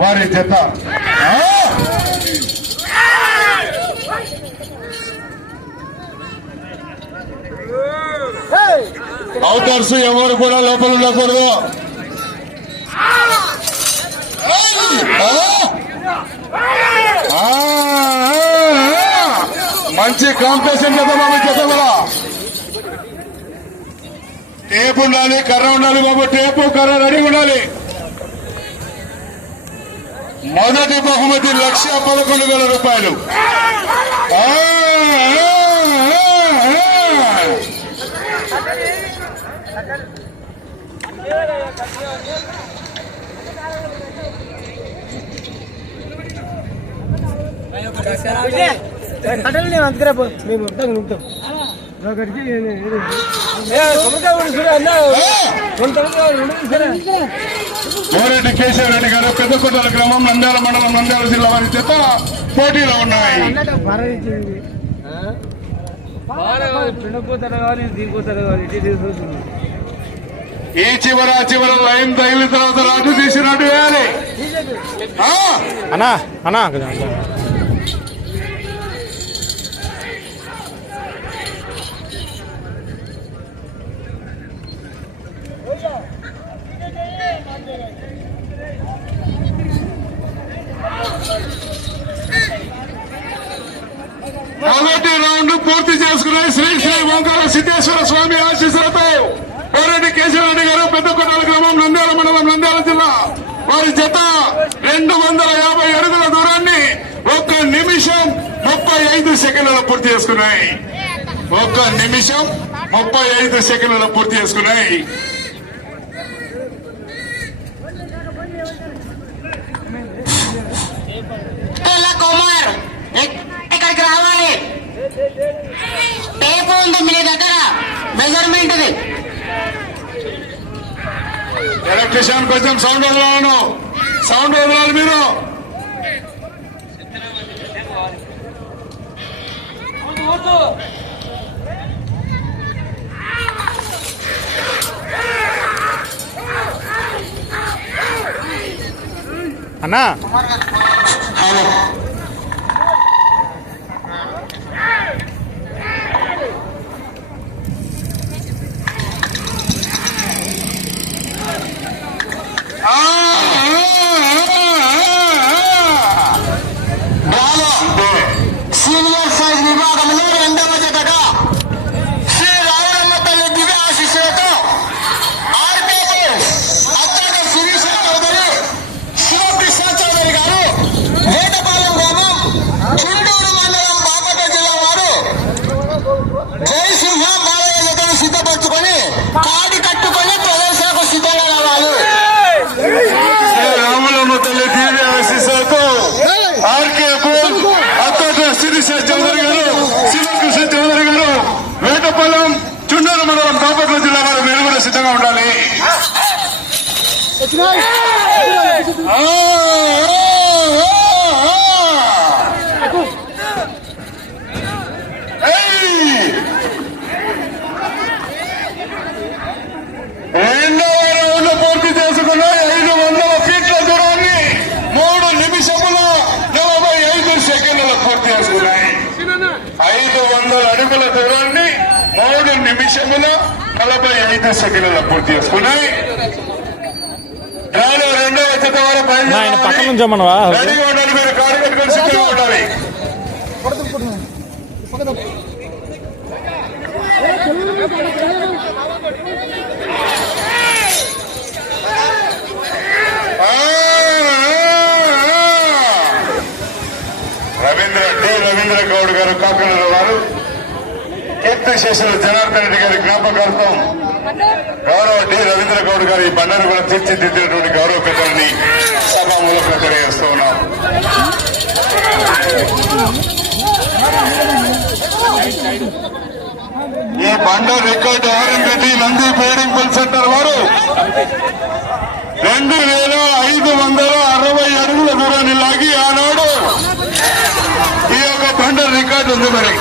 వారి జత అవుటర్స్ ఎవరు కూడా లోపల ఉండకూడదు. మంచి కాంపిటీషన్ కదా బాబు. జత కూడా టేపు ఉండాలి, కర్ర ఉండాలి బాబు. టేపు కర్ర రెడీ ఉండాలి. మొదటి బహుమతి 1,11,000 రూపాయలు. అంతకరా మేము ఉంటాం. మోరెడ్డి కేశవరెడ్డి గారు పెద్దకొండల గ్రామం నంద్యాల మండలం నంద్యాల జిల్లా వారి చేత పోటీలో ఉన్నాయి. ఈ చివర లైన్ తగిలిన తర్వాత రాటు తీసి రాటు వేయాలి. అన్నా అన్నా మొదటి రౌండ్ పూర్తి చేసుకున్నాయి. శ్రీ శ్రీ ఓంకార సిద్ధేశ్వర స్వామి ఆశీస్సులతో మోరెడ్డి కేశవరెడ్డి గారు పెద్దకొండల గ్రామం నంద్యాల మండలం నంద్యాల జిల్లా వారి జత 250 అడుగుల దూరాన్ని 1 నిమిషం 35 సెకండ్లలో పూర్తి చేసుకున్నాయి. 1 నిమిషం 35 సెకండ్లలో పూర్తి చేసుకున్నాయి. ఇక్కడికి రావాలి. టేపు ఉంది మీ దగ్గర, మెజర్మెంట్ ఇది. ఎలక్ట్రీషియన్ కొంచెం సౌండ్ వదలాలి మీరు. అన్నా సీనియర్ సైజ్ విభాగంలో 2వ జతగా శ్రీ రావణమ్మ తల్లి దివ్య ఆశీస్సులతో అత్యంత శిరీష చౌదరి, శివకృష్ణ చౌదరి గారు వేటపాలెం గ్రామం చుండూరు మండలం బాపట్ల జిల్లా వారు జయసింహ బాలయ్య జతను సిద్ధపరచుకొని కాడి కట్టుకొని ప్రదర్శనకు సిద్ధంగా రావాలి. రాములమ్మ తల్లి దివ్య ఆశీస్సులతో ఆర్కే శిరీష చౌదరి గారు, శివకృష్ణ చౌదరి గారు వేటపాలెం చుండూరు మండలం బాపట్ల జిల్లా వారు మీరు కూడా సిద్ధంగా ఉండాలి. రెండవ రౌండ్ పూర్తి చేసుకున్న 500 ఫీట్ల దూరాన్ని 3 నిమిషముల 45 సెకండ్లలో పూర్తి చేసుకున్నాయి. 500 అడుగుల దూరాన్ని 3 నిమిషముల 45 సెకండ్లలో పూర్తి చేసుకున్నాయి. డ్రాలో 2వ జత వారు పక్కన నుంచి మనవా రెడీగా ఉండాలి. మీరు కారు కట్టుకొని సిద్ధంగా ఉండాలి. రవీంద్ర గౌడ్ గారు కాకినాడ వారు కీర్తిశేషులు జనార్దన్ రెడ్డి గారి జ్ఞాపకార్థం గౌరవ డి రవీంద్ర గౌడ్ గారు ఈ బండను కూడా తీర్చిదిద్దినటువంటి గౌరవ పెద్దలని సభామూలంగా తెలియజేస్తూ ఉన్నాం. ఈ బండ రికార్డు ఆర్ఎంపీ నంది బోర్డింగ్ పుల్ సెంటర్ వారు 2,560 అడుగుల దూరాన్ని లాగి ఆనాడు ఈ యొక్క బండ రికార్డు ఉంది. మరి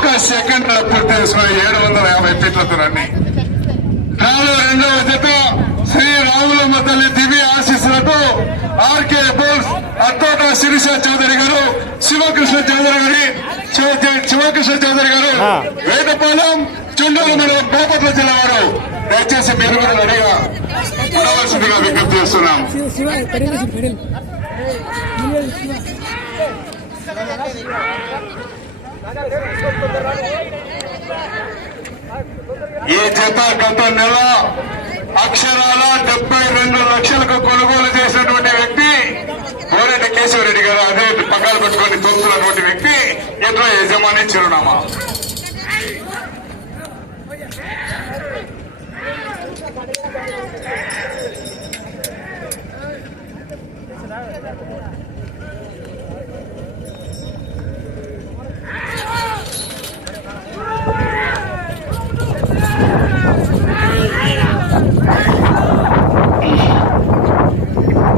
ఒక్క సెకండ్ లో పూర్తి చేసుకుని 750 ఫీట్ల దూరాన్ని. డ్రాలో రెండవ జత శ్రీ రాములమ్మ తల్లి దివ్య ఆశీస్సులతో ఆర్కే బోల్స్ అత్తోట శిరీష చౌదరి గారు, శివకృష్ణ చౌదరి గారు వేటపాలెం చుండూరు మండలం బాపట్ల జిల్లా వారు. దయచేసి మీరు కూడా రెడీగా ఉండవలసిందిగా విజ్ఞప్తి చేస్తున్నాం. ఈ జత గత నెల అక్షరాల 72 లక్షలకు కొనుగోలు చేసినటువంటి వ్యక్తి గోరెడ్డి కేశవరెడ్డి గారు. అదే పగ్గాలు పెట్టుకొని తోస్తున్నటువంటి వ్యక్తి ఇంట్లో యజమాని చిరునామా.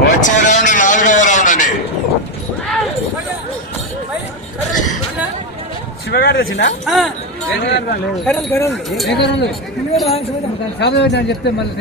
వచ్చే రౌండ్ 4వ రౌండ్ అండి. శివగాడు తెచ్చిందా? చెప్తే మళ్ళీ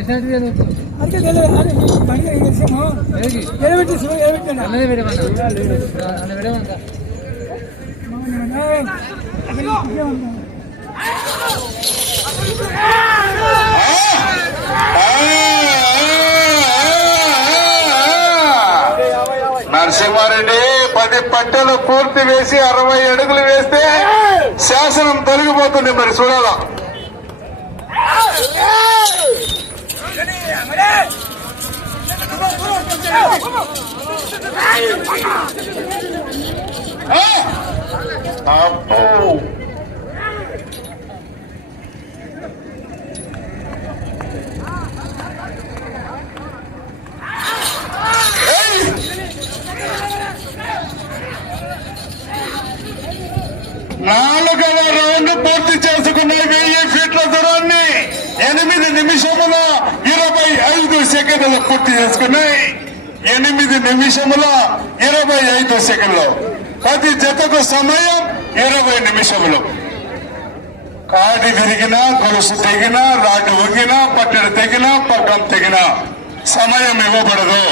నరసింహారెడ్డి 10 పట్టెలు పూర్తి వేసి 60 అడుగులు వేస్తే శాసనం తొలగిపోతుంది. మరి చూడాలా. అబ్బో నాలుగవ రౌండ్ పూర్తి చేసుకున్న 1000 ఫీట్ల దూరాన్ని 8 నిమిషముల 25 సెకండ్లు పూర్తి చేసుకున్నాయి. 8 నిమిషముల 25 సెకండ్లు. ప్రతి జతకు సమయం 20 నిమిషములు. కాడి విరిగినా, గొలుసు తెగినా, రాడ్డు వంగినా, పట్టెడు తెగినా, పగ్గం తెగినా సమయం ఇవ్వబడదు.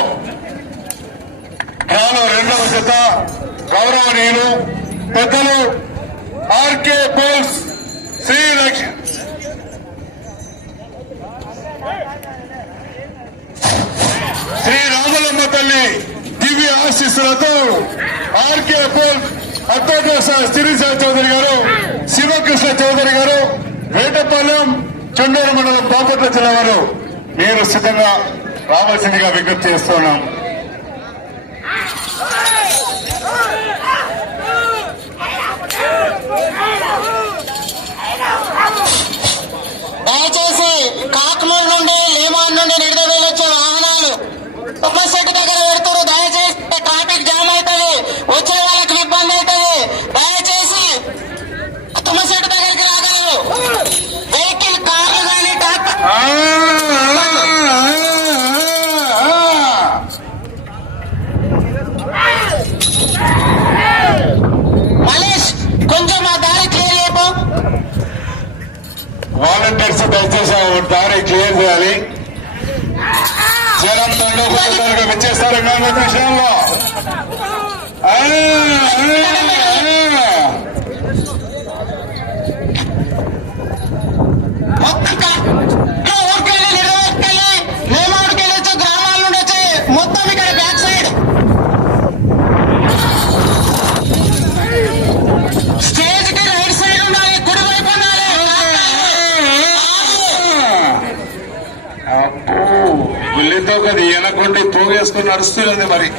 డ్రాలో రెండవ జత గౌరవనీయులు పెద్దలు ఆర్కే బోల్స్ శ్రీ రాములమ్మ తల్లి దివ్య ఆశీస్సులతో ఆర్కే బోల్స్ అత్తోట శిరీష చౌదరి గారు, శివకృష్ణ చౌదరి గారు, వేటపాలెం చుండూరు మండలం బాపట్ల జిల్లా వారు మీరు సిద్ధంగా రావాల్సిందిగా విజ్ఞప్తి చేస్తున్నాం. దయచేసి కాకమూరు నుండి లేమాన్ నుండి నిడదవేలు వచ్చే వాహనాలు ఉపసెట్ దగ్గర పెడుతున్నారు. దయచేసి ట్రాఫిక్ జామ్ అవుతుంది, వచ్చే వాళ్ళకి ఇబ్బంది అవుతుంది. దయచేసి తుమ్మసెట్ దగ్గరికి రాగలరు. వెహికల్ కార్లు కానీ మలేష్ కొంచెం ఆ దారి క్లియర్ చేయకు. వాలంటీర్స్ దయచేసి దారి క్లియర్ చేయాలి. జనం తండ్రి విచ్చేస్తారు విషయంలో. ఊరికెళ్ళి నిర్వహించుకెళ్ళి నేమాడికెళ్ళి వచ్చి గ్రామాల నుండి వచ్చి మొత్తం ఇక్కడ బ్యాక్ సైడ్ స్టేజ్ కి రైట్ సైడ్ ఉండాలి, కుడి వైపు ఉండాలి. గుళ్ళితో కదా వెనకొండి పోగేసుకుని నడుస్తున్నది. మరి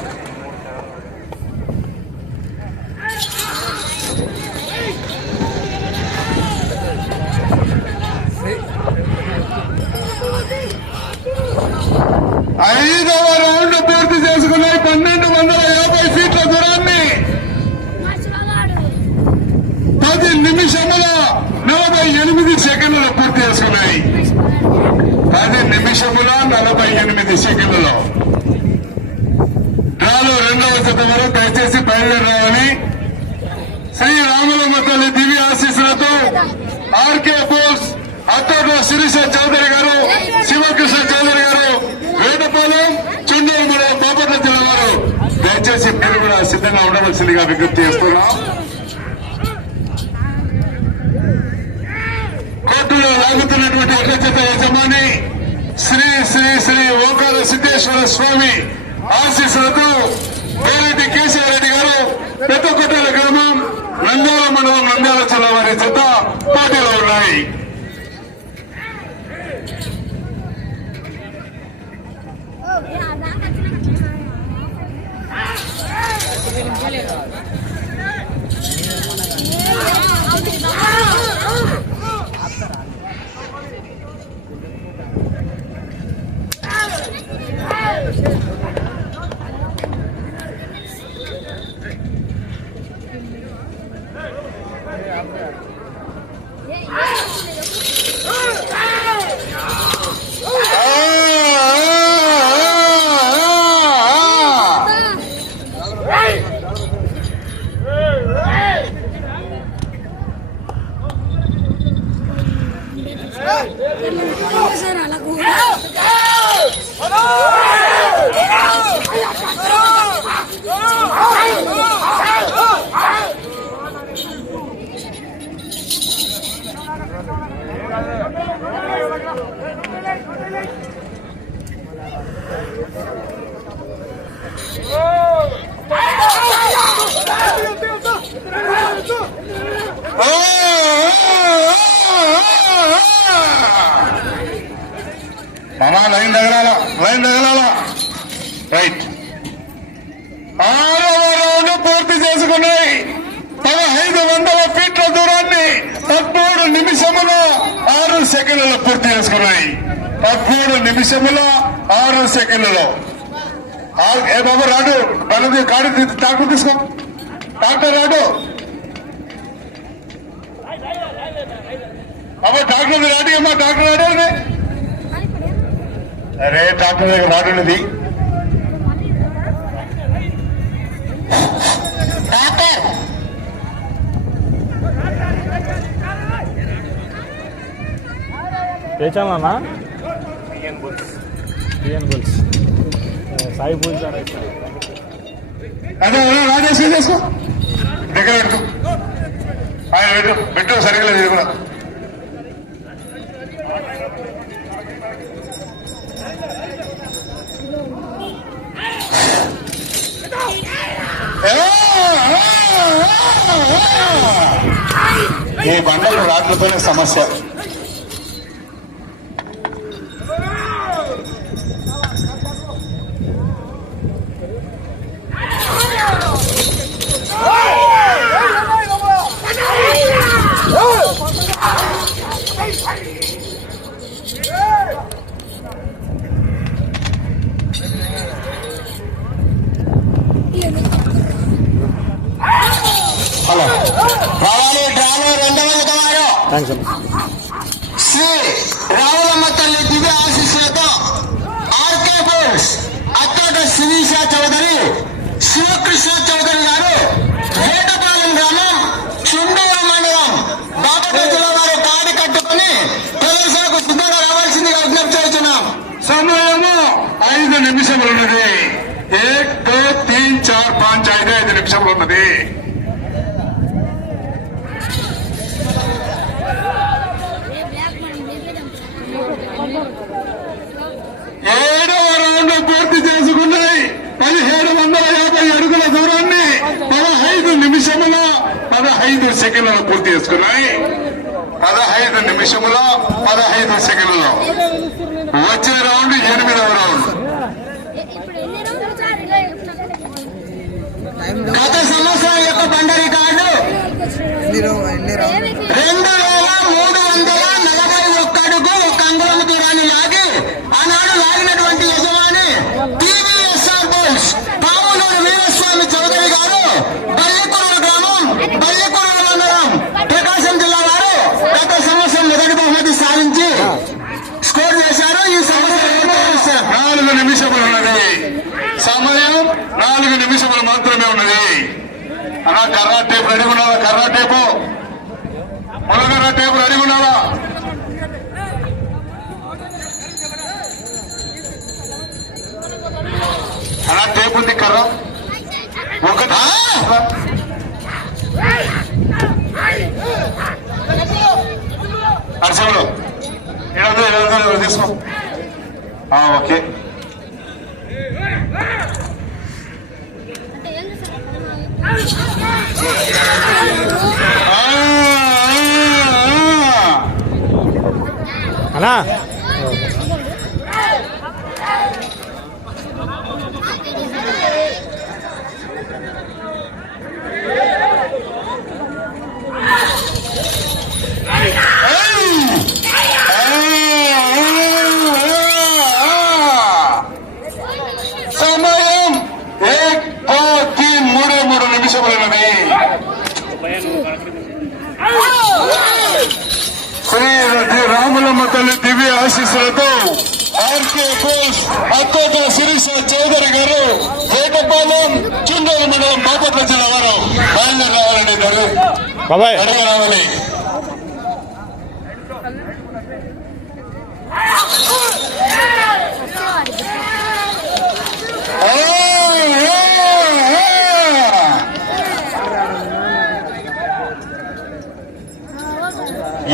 ఐదవ రౌండ్ పూర్తి చేసుకున్నాయి. 1250 ఫీట్ల దూరాన్ని 10 నిమిషముల 48 సెకండ్లలో పూర్తి చేసుకున్నాయి. 10 నిమిషముల 48 సెకండ్లలో. డ్రాలో రెండవ జత వరకు దయచేసి బయలుదేరి రావాలి. శ్రీ రాములమ్మ తల్లి దివ్య ఆశీస్సులతో ఆర్కే బోస్ అత్తోట శిరీష చౌదరి గారు, శివకృష్ణ చౌదరి గారు, వేటపాలెం, చుండూరు మండలం, బాపట్ల జిల్లా వారు దయచేసి మీరు కూడా సిద్ధంగా ఉండవలసిందిగా విజ్ఞప్తి చేస్తున్నాం. కోర్టులో లాగుతున్నటువంటి ఒక చేత యజమాని శ్రీ శ్రీ శ్రీ ఓంకార సిద్ధేశ్వర స్వామి ఆశీస్సులతో పేరెడ్డి కేశవరెడ్డి గారు, పెద్దకొట్టాల గ్రామం, నంద్యాల మండలం, నంద్యాల జిల్లా వారి చేత పోటీలో ఉన్నాయి. లైన్ తగలాల రైట్. 6వ రౌండ్ పూర్తి చేసుకున్నాయి. 1500 ఫీట్ల దూరాన్ని 13 నిమిషముల 6 సెకండ్లలో పూర్తి చేసుకున్నాయి. 13 నిమిషముల 6 సెకండ్లలో. ఏ బాబు రాడు, మనది కాడి డాక్టర్ తీసుకో, డాక్టర్ రాడు అమ్మా, డాక్టర్ రాడి అమ్మా, డాక్టర్ రాడే. అరే డాక్టర్ దగ్గర రాడున్నది. ఏ ఛానల్ అన్నా? పిఎన్ బుల్స్ సాయి బుల్స్ అదే రాజేష్ చేసుకో, దగ్గర పెట్టు, ఆయన పెట్టు సరిగ్గా లేదు కూడా. ఈ బండలు రాట్లతోనే సమస్య. హలో రావాలి డ్రామా 2వ వారు శ్రీ రావులమ్మ తల్లి దివ్య ఆశీస్సులతో ఆర్కే బోస్ అత్తోట శిరీష చౌదరి, శివకృష్ణ చౌదరి గారు, వేటపాలెం గ్రామం, చుండూరు మండలం, బాపట్ల జిల్లా వారు కాడి కట్టుకుని ప్రదర్శనకు సిద్ధంగా రావాల్సిందిగా విజ్ఞప్తి చేస్తున్నాం. సమయము 5 నిమిషములు ఉన్నది. 1 2 3 4 5 5 నిమిషములు ఉన్నది. ఏడవ రౌండ్ పూర్తి చేసుకున్నాయి. 1750 అడుగుల దూరాన్ని 15 నిమిషముల 15 సెకండ్లలో పూర్తి చేసుకున్నాయి. 15 నిమిషముల 15 సెకండ్లలో. వచ్చే రౌండ్ 8వ రౌండ్. గత సంవత్సరం యొక్క బండ రికార్డు 2341 అడుగు 1 అంగుళం దూరాన్ని లాగి ఆనాడు లాగినటువంటి యజమాని టీవీఎస్ఆర్ బోల్స్ పావులూరు వీరస్వామి చౌదరి గారు, బల్లికుర్ల గ్రామం, బల్లికుర్ల మండలం, ప్రకాశం జిల్లా వారు గత సంవత్సరం మొదటి బహుమతి సాధించి స్కోర్ చేశారు. ఈ సంవత్సరం 4 నిమిషములు ఉన్నది. సమయం 4 నిమిషములు మాత్రమే ఉన్నది. అలా కర్ర టేపు రెడీ ఉండాలా, కర్ర టేపు మునగర్ర టేపు రెడీ ఉండాలా. అలా టేపు ఉంది కర్ర ఒకటి అరసములు ఏదో తీసుకో. ఓకే అన్నా సమయం 1:03 నిమిషములన్నది. శ్రీ రాములమ్మ తల్లి దివ్య ఆశీస్సులతో ఆర్కే పోస్ట్ అత్తోట శిరీష చౌదరి గారు వేటపాలెం చుండూరు మండలం బాపట్ల జిల్లా వారు బయలుదేరి రావాలండి. బాబాయ్ అడిగి రావాలి.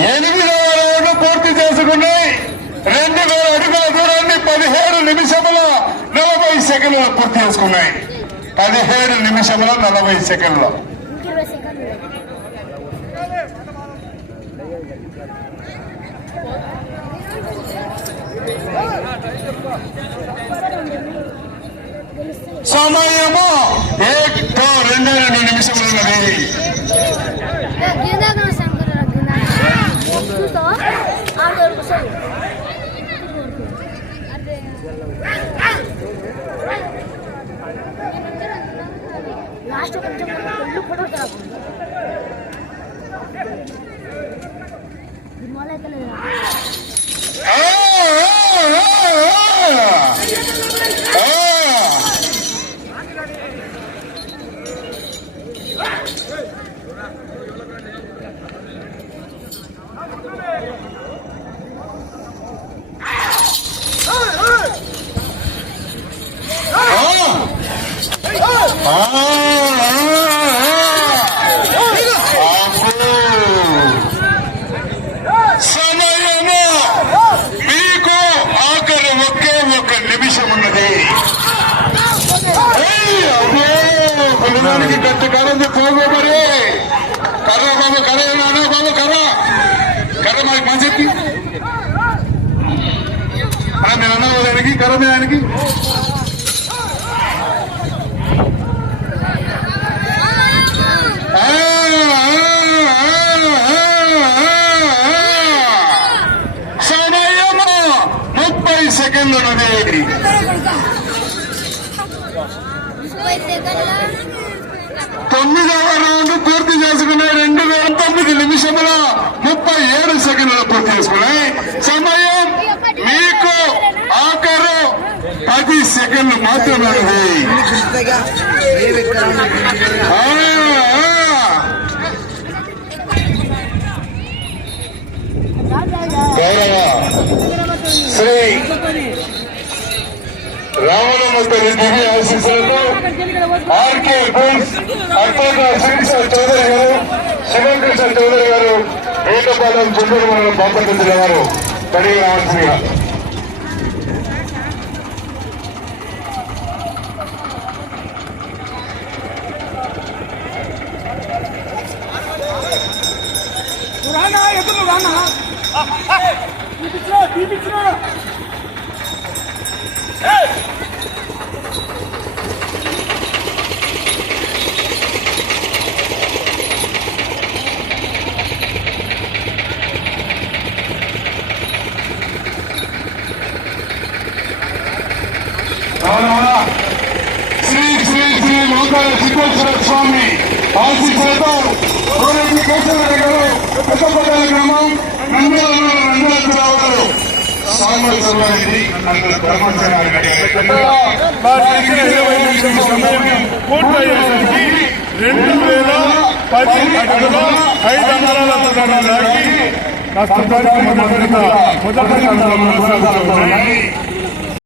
ఎనిమిదవ రౌండ్ పూర్తి చేసుకున్నాయి. 2000 అడుగుల దూరాన్ని 17 నిమిషముల 40 సెకండ్లు పూర్తి చేసుకున్నాయి. 17 నిమిషముల 40 సెకండ్లు. సమయము 1:02 నిమిషములు ఉన్నది. లాస్ట్ కొంచెం ఫోటో దిమాల అయితే లేదు. సమయము మీకు ఆఖరి ఒకే ఒక నిమిషం ఉన్నది. పిల్లడానికి గట్టి కరంది పోగో మరి కర్ర బాబు కర్ర బాబు కర్ర కర్ర మాకు మంచి నేను అన్నా దానికి కర్ర దానికి సమయము 30 సెకండ్లు ఉన్నది. 9వ రౌండ్ పూర్తి చేసుకున్నాయి. 2009 నిమిషముల 37 సెకండ్లు పూర్తి చేసుకున్నాయి. సమయం మీకు ఆఖరు 10 సెకండ్లు మాత్రమే ఉన్నది. గౌరవ శ్రీ రాములమ్మ తల్లి దివ్య ఆశీస్సులతో ఆర్కే బోన్స్ అత్తోట శిరీష చౌదరి గారు, శివకృష్ణ చౌదరి గారు, వేటపాలెం చుండూరు మండలం బాపట్ల జిల్లా వారు కడిగి రావాల్సిందిగా. శ్రీ శ్రీ శ్రీ ఓంకార సిద్ధేశ్వర స్వామి ఆశీస్సులతో కోరెడ్డి కేశవరెడ్డి గారు, పెద్దపల్లి గ్రామం, నంద్యాల గారు, సామర్థ్యాన్ని పూర్తయ్యేసరికి 2000 10 అడుగుల 5 అంగుళాల దూరాన్ని లాగి కష్టపడి మొదటి కొనసాగుతున్నాయి.